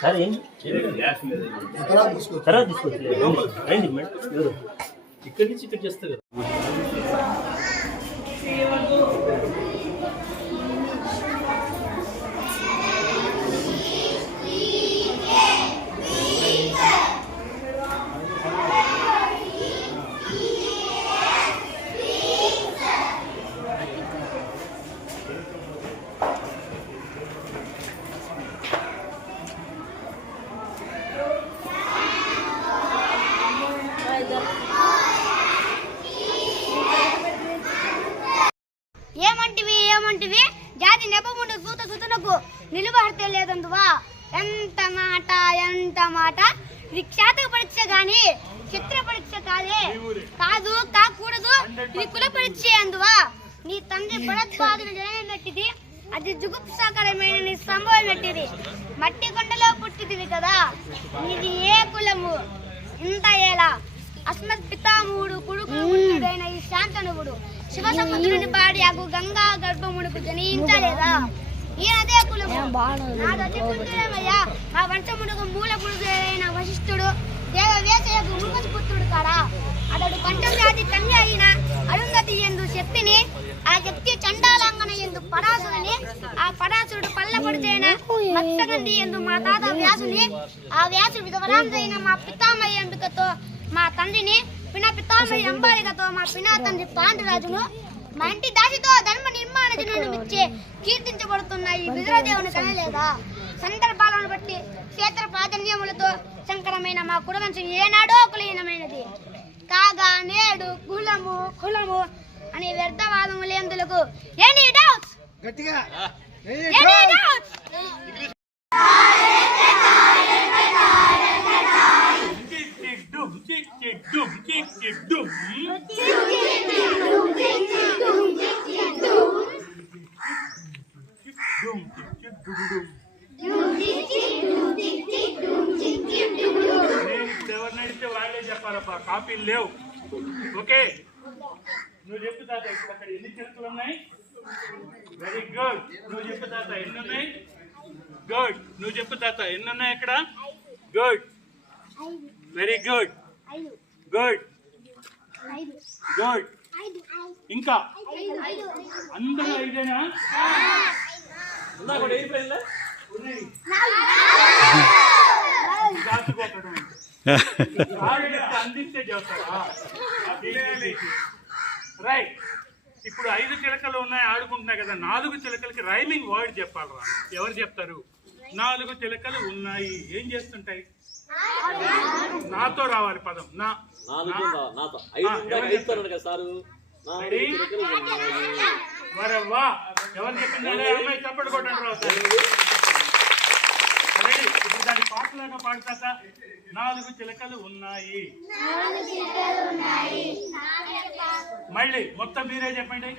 సరే తర్వాత తీసుకోవచ్చు రండి మేడం ఎవరు ఇక్కడి నుంచి ఇక్కడ చేస్తారు కదా. ఏమంటివి జాతి నెపముండు సూత సుతునకు నిలువహర్తే లేదందువా. ఎంత మాట ఇది క్షాతక పరీక్ష గాని చిత్ర పరీక్ష కాకూడదు. ఇది కుల పరీక్ష అందువా. నీ తండ్రి భరద్వాజుని జననం పెట్టింది, అది జుగుప్సాకరమైన నీ సంభవం పెట్టింది. మట్టి కొండలో పుట్టింది కదా, ఇది ఏ కులము ఇంత ఎలా. అస్మత్ పితామహుడు కొడుకుడైన ఈ శాంతనువుడు శివసముద్రుని పాడి అగు గంగా గర్భమునకు జనించలేదా. ఈయనదే కులము నాదతి పుత్రుడమయ్యా. ఆ వంశమునకు మూల పురుషుడైన వశిష్ఠుడు దేవవేశయకు మృగసు పుత్రుడు కాడా. అతడు పంచజాతి కన్య అయిన అరుంధతి ఎందు శక్తిని, ఆ శక్తి చండాలంగన ఎందు పరాశుని, ఆ పరాశుడు పల్లపడితేన మత్స్యగంధి ఎందు మా తాత వ్యాసుని, ఆ వ్యాసు విధవరాంతైన మా పితామయ్య ఎంపికతో మా తండ్రిని, పిన పితామయ్య అంబాలికతో మా పినా తండ్రి పాండురాజును, మా ఇంటి దాసితో ధర్మ నిర్మాణ జనులను ఇచ్చే కీర్తించబడుతున్న ఈ విదురదేవుని కనలేదా. సందర్భాలను బట్టి క్షేత్ర ప్రాధాన్యములతో శంకరమైన మా కులవంశం ఏనాడో కులీనమైనది కాగా నేడు కులము అనే వ్యర్థవాదములేందులకు ఎనీ డౌట్స్ గట్టిగా ఎనీ డౌట్స్. ఎవరినైతే వాళ్ళే చెప్పాలప్పా, కాపీలు లేవు. ఓకే, నువ్వు చెప్పు తాత ఇప్పుడు అక్కడ ఎన్ని చిలుకలు ఉన్నాయి. Very good. నువ్వు చెప్పు తాత ఎన్ని ఉన్నాయి. గుడ్. నువ్వు చెప్పు తాత ఎన్ని ఉన్నాయి అక్కడ. Good, very good, good, good. ఇంకా అందరూ ఐదేనా? అందిస్తే చేస్తారా? రైట్. ఇప్పుడు 5 చిలకలు ఉన్నాయి, ఆడుకుంటున్నాయి కదా. 4 చిలకలకి రైమింగ్ వర్డ్ చెప్పాలరా. ఎవరు చెప్తారు? 4 చిలకలు ఉన్నాయి, ఏం చేస్తుంటాయి? నాతో రావాలి పదం. మరవ్వా ఎవరు చెప్పింది? అమ్మాయి చప్పటి కొట్టండి రావు. ఇప్పుడు దాని పాటలాగా పాడతా. 4 చిలకలు ఉన్నాయి. మళ్ళీ మొత్తం మీరే చెప్పండి.